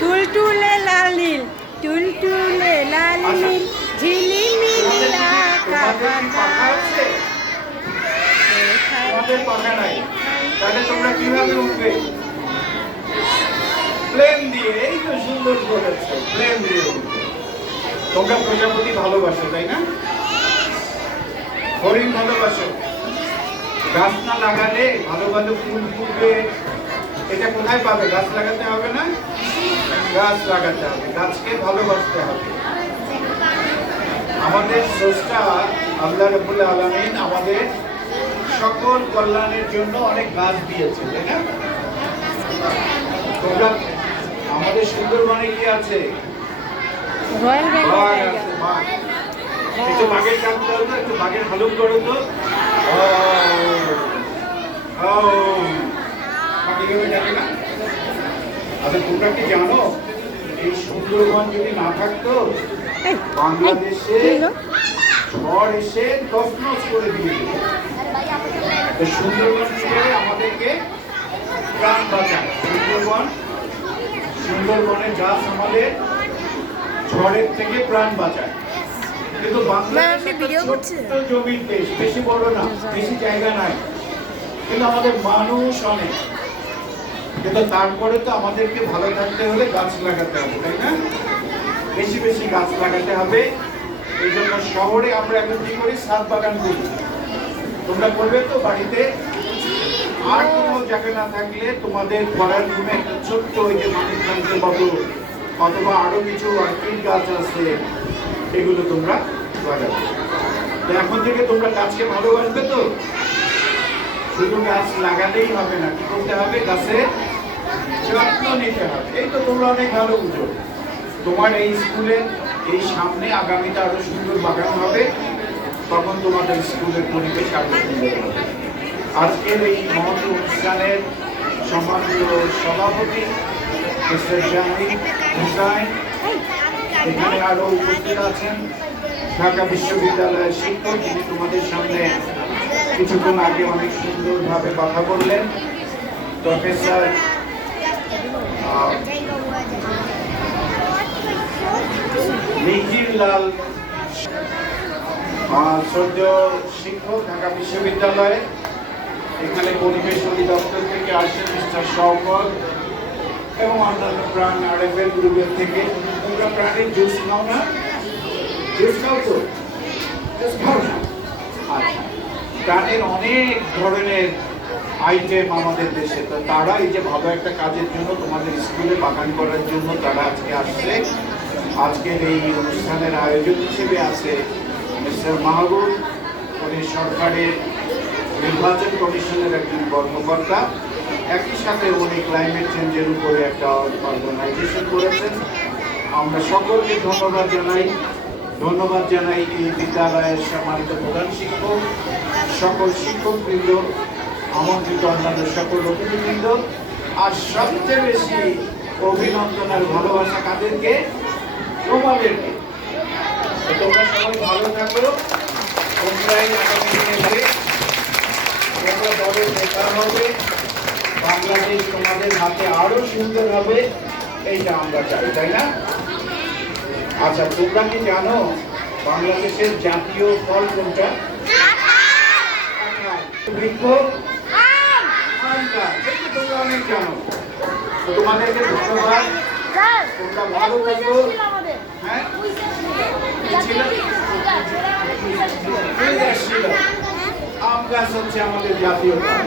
টুলটুলে লাল নীল, টুলটুলে লাল নীল, ঝিলিমিলি তোমাদের পাখা নাই, তাহলে তোমরা কিভাবে উঠবে? প্লেন দিয়ে। এই তো সুন্দর বলেছো, প্লেন দিয়ে উঠবে। তোমরা প্রজাপতি ভালোবাসো তাই না? হরিণ ভালোবাসো। গাছ না লাগালে ভালো ভালো ফুল ফুটবে, এটা কোথায় পাবে? গাছ লাগাতে হবে না? গাছ লাগাতে হবে, গাছকে ভালোবাসতে হবে। আমাদের স্রষ্টা আল্লাহ রাব্বুল আলামিন আমাদের সকল কল্যাণের জন্য অনেক গাছ দিয়েছে, তাই না? তোমরা আমাদের সুন্দরবনে কি আছে? রয়্যাল বাঘ আছে, বাঘ। একটু বাঘের কাজ করো তো, একটু বাঘের হালুম করো তো। আচ্ছা, তোমরা কি জানো এই সুন্দরবন যদি না থাকতো বাংলাদেশে ঝড় এসে তছনছ করে দিয়ে দিত। সুন্দরবন আমাদেরকে প্রাণ বাঁচায়। সুন্দরবনের গাছ আমাদের ঝড়ের থেকে প্রাণ বাঁচায়। কিন্তু বাংলাদেশ একটা ছোট্ট জমির দেশ, বেশি বড় না, বেশি জায়গা নাই, কিন্তু আমাদের মানুষ অনেক। কিন্তু তারপরে তো আমাদেরকে ভালো থাকতে হলে গাছ লাগাতে হবে, তাই না? বেশি বেশি গাছ লাগাতে হবে। এই জন্য শহরে আমরা এখন কি করি? ছাদ বাগান করি। তোমরা করবে তো বাড়িতে? আর কোনো জায়গা না থাকলে তোমাদের ঘরের রুমে একটা ছোট্ট ওই যে মানি প্ল্যান্টের মতো অথবা আরো কিছু অর্কিড গাছ আছে, এগুলো তোমরা লাগাবে। তো এখন থেকে তোমরা গাছকে ভালোবাসবে তো? শুধু গাছ লাগালেই হবে না, কি করতে হবে? গাছের যত্ন নিতে হবে। এই তো তোমরা অনেক ভালো বুঝো। তোমার এই স্কুলে এই সামনে আগামীতে আরো সুন্দর বাগান হবে, তখন তোমাদের স্কুলের পরিবেশ আরো সুন্দর হবে। আজকের এই মহৎ অনুষ্ঠানের সম্মানিত সভাপতি মিস্টার জাহিদ হুসাইন, এখানে আরো উপস্থিত আছেন ঢাকা বিশ্ববিদ্যালয়ের শিক্ষক, যিনি তোমাদের সামনে কিছুক্ষণ আগে অনেক সুন্দরভাবে কথা বললেন, প্রফেসর নিখিল লাল, সদ্য শিক্ষক ঢাকা বিশ্ববিদ্যালয়ে। এখানে পরিবেশ অধিদপ্তর থেকে আসেন মিস্টার শওকত এবং অন্যান্য প্রাণ আরএফএল গ্রুপের থেকে। তোমরা প্রাণীর জুস খাও না? জুস খাও তো? জুস খাও না? আচ্ছা, প্রাণের অনেক ধরনের আইটেম আমাদের দেশে। তো তারা এই যে ভালো একটা কাজের জন্য তোমাদের স্কুলে বাগান করার জন্য তারা আজকে আসছে। আজকের এই অনুষ্ঠানের আয়োজক হিসেবে আছে মিস্টার মাহবুব, উনি সরকারের নির্বাচন কমিশনের একজন কর্মকর্তা। একই সাথে উনি ক্লাইমেট চেঞ্জের উপরে একটা অর্গানাইজেশন করেছেন। আমরা সকলকে ধন্যবাদ জানাই এই বিদ্যালয়ের সম্মানিত প্রধান শিক্ষক, সকল শিক্ষকবৃন্দ, আমন্ত্রিত অন্যান্য সকল অতিথিবৃন্দ। আর সবচেয়ে বেশি অভিনন্দন আর ভালোবাসা কাদেরকে? তোমাদেরকে। তোমরা সবাই ভালো থাকো। তোমরাই আগামী দিনে তোমরা বড় নেতা হবে, বাংলাদেশ তোমাদের হাতে আরো সুন্দর হবে, এইটা আমরা চাই, তাই না? আচ্ছা, তোমরা কি জানো বাংলাদেশের জাতীয় ফল কোনটা? বৃক্ষ আম গাছ। তোমরা অনেক জানো। তোমাদেরকে ধন্যবাদ। তোমরা ভালো থাকো। হ্যাঁ, আম গাছ হচ্ছে আমাদের জাতীয় গাছ।